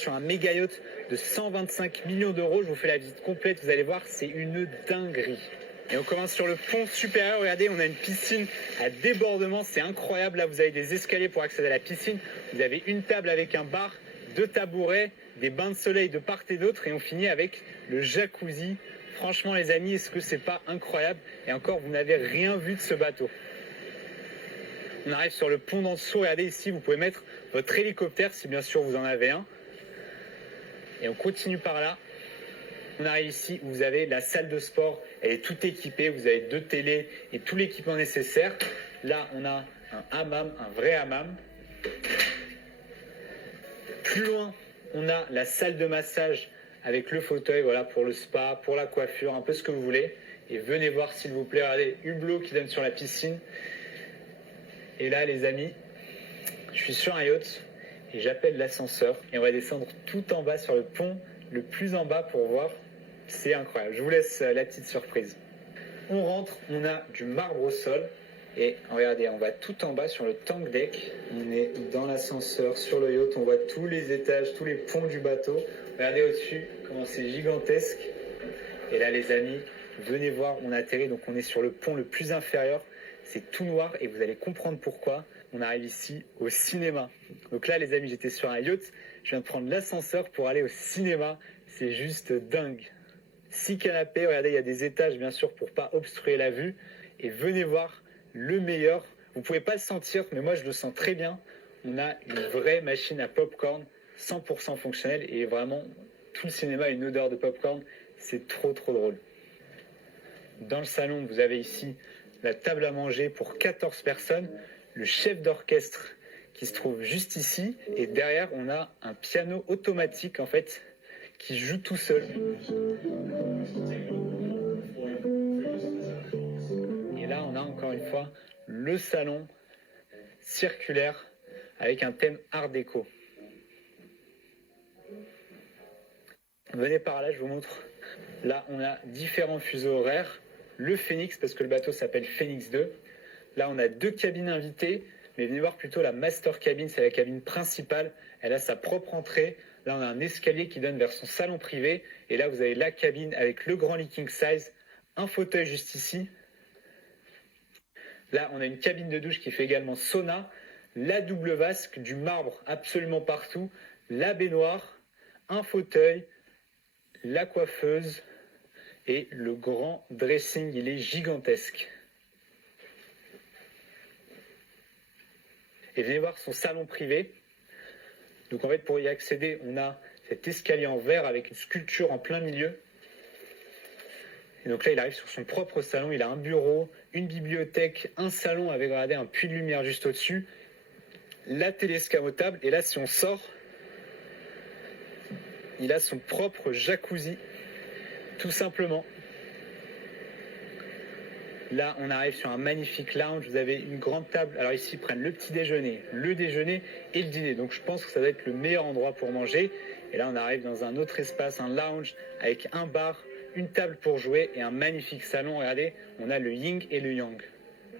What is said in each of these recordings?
Sur un méga yacht de 125 millions d'euros, je vous fais la visite complète, vous allez voir, c'est une dinguerie. Et on commence sur le pont supérieur, regardez, on a une piscine à débordement, c'est incroyable. Là, vous avez des escaliers pour accéder à la piscine, vous avez une table avec un bar, 2 tabourets, des bains de soleil de part et d'autre, et on finit avec le jacuzzi. Franchement, les amis, est-ce que c'est pas incroyable? Et encore, vous n'avez rien vu de ce bateau. On arrive sur le pont d'en dessous, regardez ici, vous pouvez mettre votre hélicoptère, si bien sûr vous en avez un. Et on continue par là. On arrive ici où vous avez la salle de sport. Elle est toute équipée. Vous avez 2 télés et tout l'équipement nécessaire. Là, on a un hammam, un vrai hammam. Plus loin, on a la salle de massage avec le fauteuil, voilà, pour le spa, pour la coiffure, un peu ce que vous voulez. Et venez voir, s'il vous plaît, regardez, hublot qui donne sur la piscine. Et là, les amis, je suis sur un yacht. Et j'appelle l'ascenseur et on va descendre tout en bas sur le pont, le plus en bas pour voir. C'est incroyable. Je vous laisse la petite surprise. On rentre, on a du marbre au sol et regardez, on va tout en bas sur le tank deck. On est dans l'ascenseur sur le yacht, on voit tous les étages, tous les ponts du bateau. Regardez au-dessus comment c'est gigantesque. Et là, les amis, venez voir, on atterrit, donc on est sur le pont le plus inférieur. C'est tout noir et vous allez comprendre pourquoi. On arrive ici au cinéma. Donc là, les amis, j'étais sur un yacht. Je viens de prendre l'ascenseur pour aller au cinéma. C'est juste dingue. 6 canapés. Regardez, il y a des étages, bien sûr, pour pas obstruer la vue. Et venez voir le meilleur. Vous pouvez pas le sentir, mais moi, je le sens très bien. On a une vraie machine à popcorn, 100% fonctionnelle. Et vraiment, tout le cinéma a une odeur de popcorn. C'est trop, trop drôle. Dans le salon, vous avez ici la table à manger pour 14 personnes. Le chef d'orchestre qui se trouve juste ici et derrière on a un piano automatique en fait qui joue tout seul. Et là on a encore une fois le salon circulaire avec un thème art déco. Venez par là, je vous montre. Là on a différents fuseaux horaires. Le Phoenix parce que le bateau s'appelle Phoenix 2. Là, on a 2 cabines invitées, mais venez voir plutôt la master cabine, c'est la cabine principale. Elle a sa propre entrée. Là, on a un escalier qui donne vers son salon privé. Et là, vous avez la cabine avec le grand lit king size, un fauteuil juste ici. Là, on a une cabine de douche qui fait également sauna, la double vasque, du marbre absolument partout, la baignoire, un fauteuil, la coiffeuse et le grand dressing, il est gigantesque. Et venez voir son salon privé. Donc en fait, pour y accéder, on a cet escalier en verre avec une sculpture en plein milieu. Et donc là, il arrive sur son propre salon. Il a un bureau, une bibliothèque, un salon avec, regardez, un puits de lumière juste au-dessus, la télé escamotable. Et là, si on sort, il a son propre jacuzzi, tout simplement. Là, on arrive sur un magnifique lounge. Vous avez une grande table. Alors ici, ils prennent le petit déjeuner, le déjeuner et le dîner. Donc je pense que ça doit être le meilleur endroit pour manger. Et là, on arrive dans un autre espace, un lounge avec un bar, une table pour jouer et un magnifique salon. Regardez, on a le yin et le yang.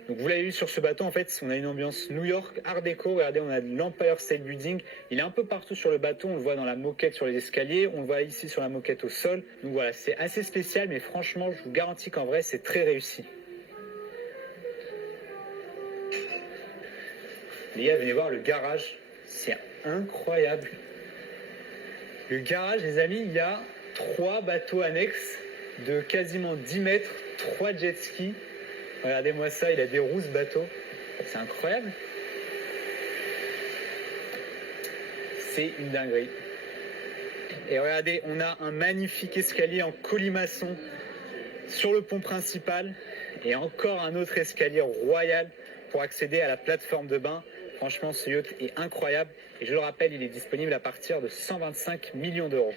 Donc vous l'avez vu sur ce bateau, en fait, on a une ambiance New York, art déco. Regardez, on a l'Empire State Building. Il est un peu partout sur le bateau. On le voit dans la moquette sur les escaliers. On le voit ici sur la moquette au sol. Donc voilà, c'est assez spécial, mais franchement, je vous garantis qu'en vrai, c'est très réussi. Les gars, venez voir le garage, c'est incroyable. Le garage, les amis, il y a 3 bateaux annexes de quasiment 10 mètres, 3 jet skis. Regardez-moi ça, il a des roues ce bateau. C'est incroyable. C'est une dinguerie. Et regardez, on a un magnifique escalier en colimaçon sur le pont principal et encore un autre escalier royal pour accéder à la plateforme de bain. Franchement, ce yacht est incroyable et je le rappelle, il est disponible à partir de 125 millions d'euros.